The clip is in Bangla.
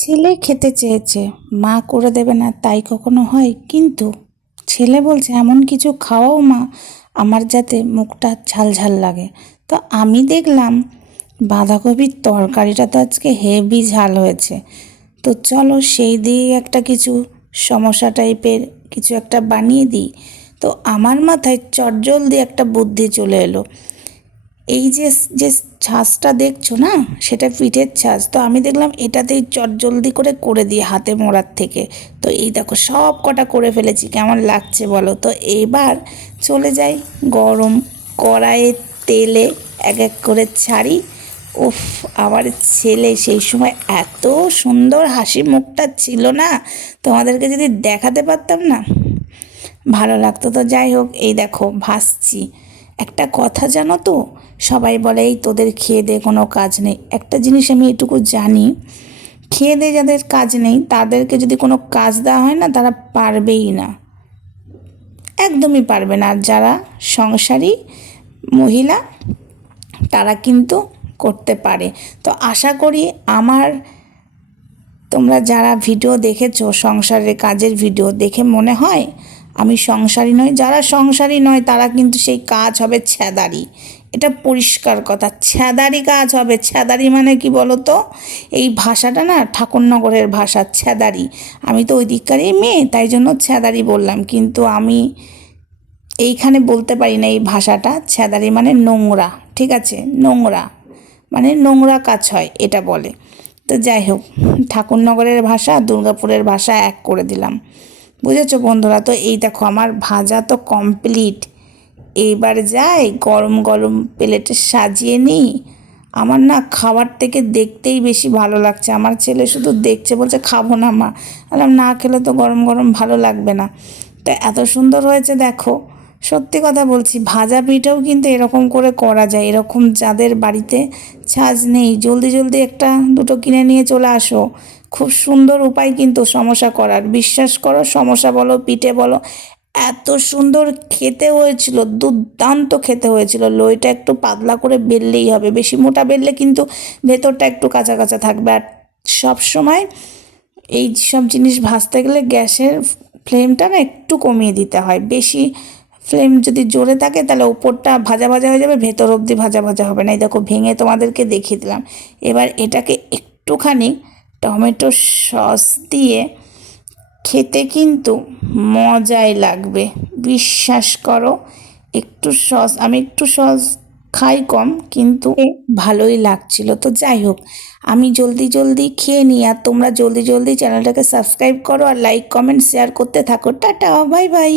ছেলে খেতে চেয়েছে। মা করে দেবে না, তাই কখনো হয়। কিন্তু ছেলে বলছে, এমন কিছু খাওয়াও মা, আমার যাতে মুখটা ঝালঝাল লাগে। তো আমি দেখলাম, বাঁধাকপির তরকারিটা তো আজকে হেভি ঝাল হয়েছে। তো চলো সেই দিয়ে একটা কিছু সমস্যা টাইপের কিছু একটা বানিয়ে দিই। তো আমার মাথায় চটজলদি একটা বুদ্ধি চলে এলো। এই যে যে ছাঁচটা দেখছ না, সেটা পিঠের ছাঁচ। তো আমি দেখলাম এটাতেই চটজলদি করে করে দিই হাতে মোড়ার থেকে। তো এই দেখো, সব কটা করে ফেলেছি, কেমন লাগছে বলো? তো এবার চলে যাই গরম কড়াইয়ে তেলে এক এক করে ছাড়ি। উফ, আমার ছেলে সেই সময় এত সুন্দর হাসি মুখটা ছিল না। তোমাদেরকে যদি দেখাতে পারতাম না, ভালো লাগতো। তো যাই হোক, এই দেখো, ভাসছি। একটা কথা জানো তো? সবাই বলে, এই তোদের খেয়ে দে, কোনো কাজ নেই। একটা জিনিস আমি এটুকু জানি, খেয়ে দে যাদের কাজ নেই, তাদেরকে যদি কোনো কাজ দেওয়া হয় না, তারা পারবেই না। একদমই পারবে না। আর যারা সংসারী মহিলা, তারা কিন্তু করতে পারে। তো আশা করি আমার, তোমরা যারা ভিডিও দেখেছ, সংসারের কাজের ভিডিও দেখে মনে হয় আমি সংসারী নই, যারা সংসারী নয় তারা কিন্তু সেই কাজ হবে ছ্যাদারি এটা পরিষ্কার কথা ছ্যাদারি কাজ হবে। ছ্যাদারি মানে কি বলো তো এই ভাষাটা না ঠাকুরনগরের ভাষা ছ্যাদারি আমি তো ওই দিককারই মেয়ে, তাই জন্য ছ্যাদারি বললাম। কিন্তু আমি এইখানে বলতে পারি না এই ভাষাটা। ছ্যাদারি মানে নোংরা, ঠিক আছে? নোংরা মানে নোংরা কাজ হয়, এটা বলে। তো যাই হোক, ঠাকুরনগরের ভাষা, দুর্গাপুরের ভাষা এক করে দিলাম। বুঝেছ বন্ধুরা? তো এই দেখো, আমার ভাজা তো কমপ্লিট এইবার যাই গরম গরম প্লেটে সাজিয়ে নিই। আমার না খাবার থেকে দেখতেই বেশি ভালো লাগছে। আমার ছেলে শুধু দেখছে, বলছে খাব না মা। বললাম, না খেলে তো গরম গরম ভালো লাগবে না। তো এত সুন্দর হয়েছে, দেখো। সত্যি কথা বলছি, ভাজা পিঠাও কিন্তু এরকম করে করা যায়, এরকম যাদের বাড়িতে ছাজ নেই, জলদি জলদি একটা দুটো কিনে নিয়ে চলে আসো। খুব সুন্দর উপায় কিন্তু সমস্যা করার। বিশ্বাস করো, সমস্যা বলো, পিঠে বলো, এত সুন্দর খেতে হয়েছিল, দুর্দান্ত খেতে হয়েছিল। লইটা একটু পাতলা করে বেললেই হবে, বেশি মোটা বেললে কিন্তু ভেতরটা একটু কাঁচা কাঁচা থাকবে। আর সব সময় এই সব জিনিস ভাজতে গেলে গ্যাসের ফ্লেমটা না একটু কমিয়ে দিতে হয়। বেশি ফ্লেম যদি জোরে থাকে তাহলে ওপরটা ভাজা ভাজা হয়ে যাবে, ভেতর অবধি ভাজা ভাজা হবে না। এই দেখো, ভেঙে তোমাদেরকে দেখিয়ে দিলাম। এবার এটাকে একটুখানি টমেটো সস দিয়ে খেতে কিন্তু মজাই লাগবে। বিশ্বাস করো, একটু সস, আমি একটু সস খাই কম, কিন্তু ভালোই লাগছিল। তো যাই হোক, আমি জলদি জলদি খেয়ে নিই, আর তোমরা জলদি জলদি চ্যানেলটাকে সাবস্ক্রাইব করো আর লাইক, কমেন্ট, শেয়ার করতে থাকো। Tata, bye bye.